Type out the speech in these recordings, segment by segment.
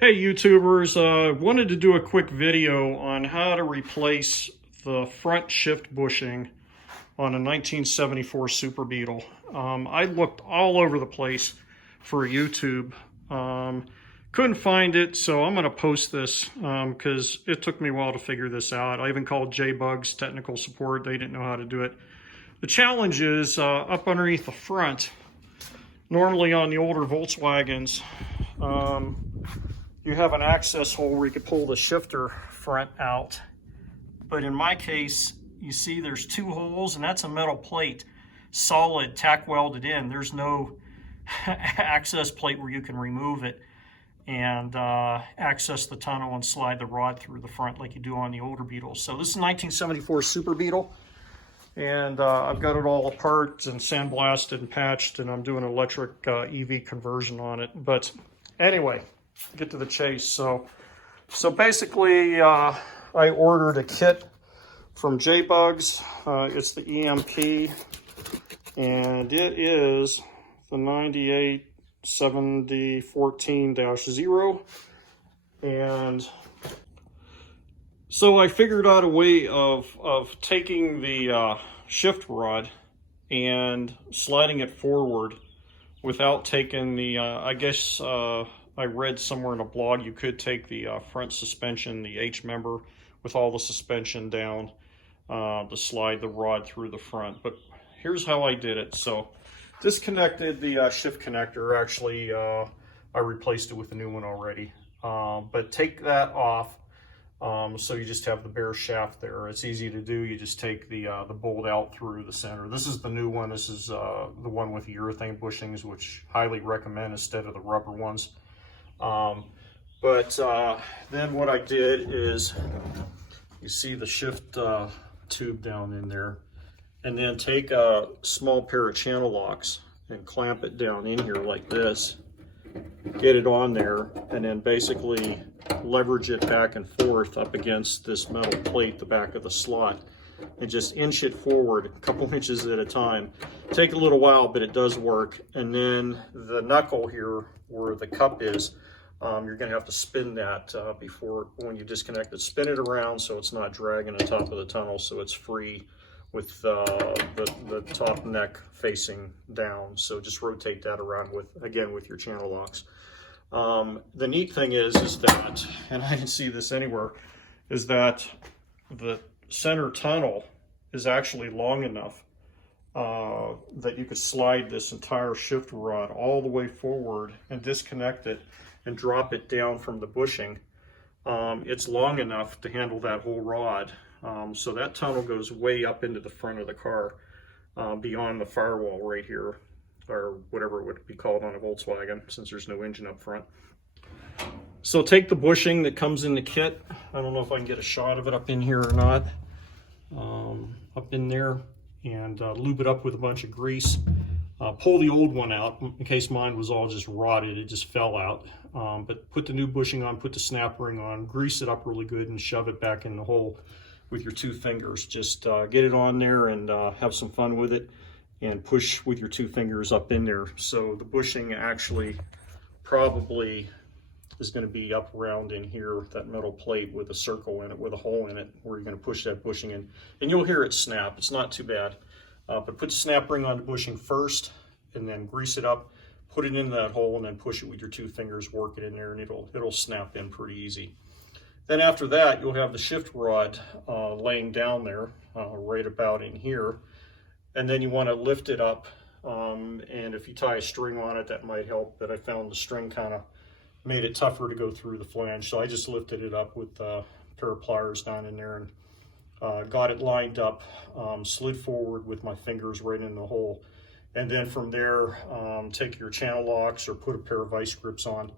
Hey YouTubers, wanted to do a quick video on how to replace the front shift bushing on a 1974 Super Beetle. I looked all over the place for YouTube, couldn't find it, so I'm going to post this because it took me a while to figure this out. I even called J-Bugs technical support. They didn't know how to do it. The challenge is up underneath the front, normally on the older Volkswagens, you have an access hole where you could pull the shifter front out. But in my case, you see there's two holes, and that's a metal plate, solid, tack welded in. There's no access plate where you can remove it and access the tunnel and slide the rod through the front like you do on the older Beetles. So this is 1974 Super Beetle, and I've got it all apart and sandblasted and patched, and I'm doing an electric EV conversion on it. But anyway, get to the chase. So basically, I ordered a kit from J-Bugs. It's the EMP, and it is the 987014-0. And so I figured out a way of taking the shift rod and sliding it forward without taking the, I guess, I read somewhere in a blog you could take the front suspension, the H member, with all the suspension down to slide the rod through the front. But here's how I did it. So disconnected the shift connector. Actually, I replaced it with a new one already. But take that off, so you just have the bare shaft there. It's easy to do. You just take the bolt out through the center. This is the new one. This is the one with the urethane bushings, which highly recommend instead of the rubber ones. Then what I did is, you see the shift tube down in there, and then take a small pair of channel locks and clamp it down in here like this, get it on there, and then basically leverage it back and forth up against this metal plate, the back of the slot, and just inch it forward a couple inches at a time. Take a little while, but it does work. And then the knuckle here where the cup is, you're going to have to spin that when you disconnect it. Spin it around so it's not dragging the top of the tunnel, so it's free with the top neck facing down. So just rotate that around with your channel locks. The neat thing is that, and I didn't see this anywhere, is that the center tunnel is actually long enough that you could slide this entire shift rod all the way forward and disconnect it and drop it down from the bushing. It's long enough to handle that whole rod. So that tunnel goes way up into the front of the car, beyond the firewall right here, or whatever it would be called on a Volkswagen, since there's no engine up front. So take the bushing that comes in the kit. I don't know if I can get a shot of it up in here or not. Up in there, and lube it up with a bunch of grease. Pull the old one out in case mine was all just rotted, it just fell out. But put the new bushing on, put the snap ring on, grease it up really good, and shove it back in the hole with your two fingers. Just get it on there and have some fun with it, and push with your two fingers up in there. So the bushing actually probably is going to be up around in here, that metal plate with a circle in it, with a hole in it, where you're going to push that bushing in. And you'll hear it snap. It's not too bad. But put the snap ring on the bushing first, and then grease it up, put it in that hole, and then push it with your two fingers, work it in there, and it'll snap in pretty easy. Then after that, you'll have the shift rod laying down there, right about in here. And then you want to lift it up, and if you tie a string on it, that might help. But I found the string kind of made it tougher to go through the flange, so I just lifted it up with a pair of pliers down in there, and got it lined up, slid forward with my fingers right in the hole. And then from there, take your channel locks or put a pair of vice grips on,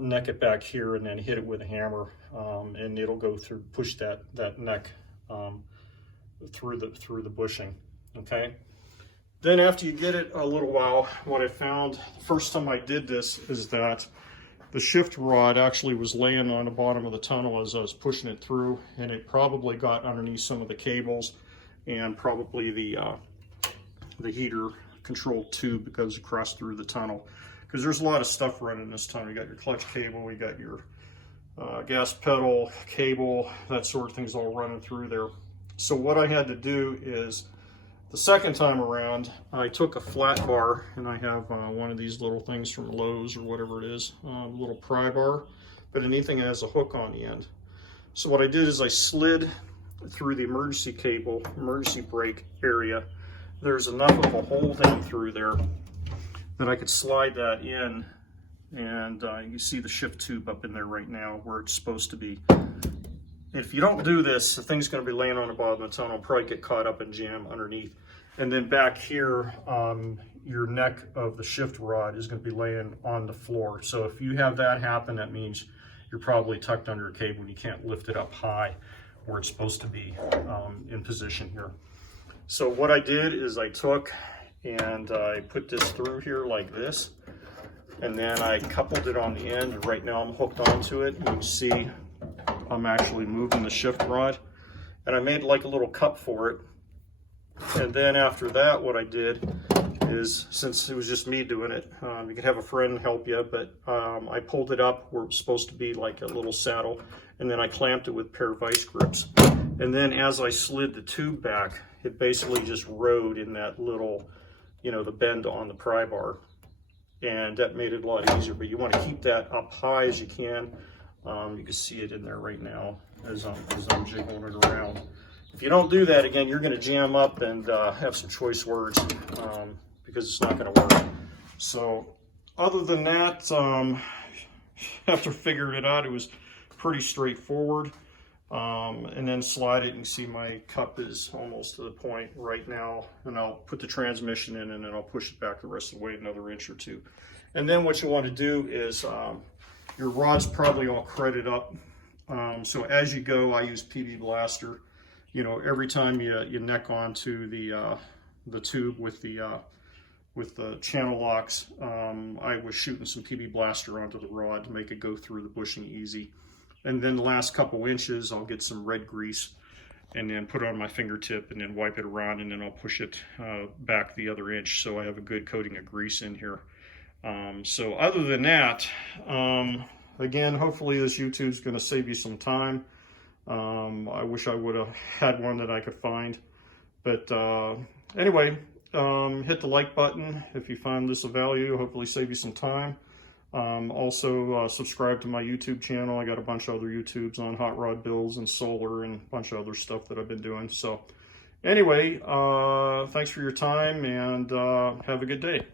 neck it back here, and then hit it with a hammer, and it'll go through, push that neck through the bushing. Okay. Then after you get it a little while, what I found the first time I did this is that the shift rod actually was laying on the bottom of the tunnel as I was pushing it through, and it probably got underneath some of the cables and probably the heater control tube that goes across through the tunnel. because there's a lot of stuff running this time. You got your clutch cable, you got your gas pedal cable, that sort of thing's all running through there. So what I had to do is, the second time around, I took a flat bar, and I have one of these little things from Lowe's or whatever it is, a little pry bar, but anything that has a hook on the end. So what I did is I slid through the emergency cable, emergency brake area. There's enough of a hole down through there that I could slide that in, and you see the shift tube up in there right now where it's supposed to be. If you don't do this, the thing's going to be laying on the bottom of the tunnel, probably get caught up and jam underneath. And then back here, your neck of the shift rod is going to be laying on the floor. So if you have that happen, that means you're probably tucked under a cable and you can't lift it up high where it's supposed to be in position here. So what I did is I took and I put this through here like this, and then I coupled it on the end. Right now I'm hooked onto it. You can see I'm actually moving the shift rod, and I made like a little cup for it. And then after that, what I did is, since it was just me doing it, you could have a friend help you, but I pulled it up where it was supposed to be like a little saddle, and then I clamped it with a pair of vice grips. And then as I slid the tube back, it basically just rode in that little, you know, the bend on the pry bar, and that made it a lot easier. But you want to keep that up high as you can. You can see it in there right now as I'm jiggling it around. If you don't do that, again, you're going to jam up and have some choice words because it's not going to work. So other than that, after figuring it out, it was pretty straightforward. And then slide it. You can see my cup is almost to the point right now, and I'll put the transmission in, and then I'll push it back the rest of the way another inch or two. And then what you want to do is your rod's probably all credit up. So as you go, I use PB Blaster. You know, every time you neck onto the tube with the channel locks, I was shooting some PB Blaster onto the rod to make it go through the bushing easy. And then the last couple inches, I'll get some red grease and then put it on my fingertip and then wipe it around, and then I'll push it back the other inch so I have a good coating of grease in here. So other than that, again, hopefully this YouTube's going to save you some time. I wish I would have had one that I could find. But anyway, hit the like button if you found this of value. Hopefully save you some time. Also subscribe to my YouTube channel. I got a bunch of other YouTubes on hot rod builds and solar and a bunch of other stuff that I've been doing. So anyway, thanks for your time, and have a good day.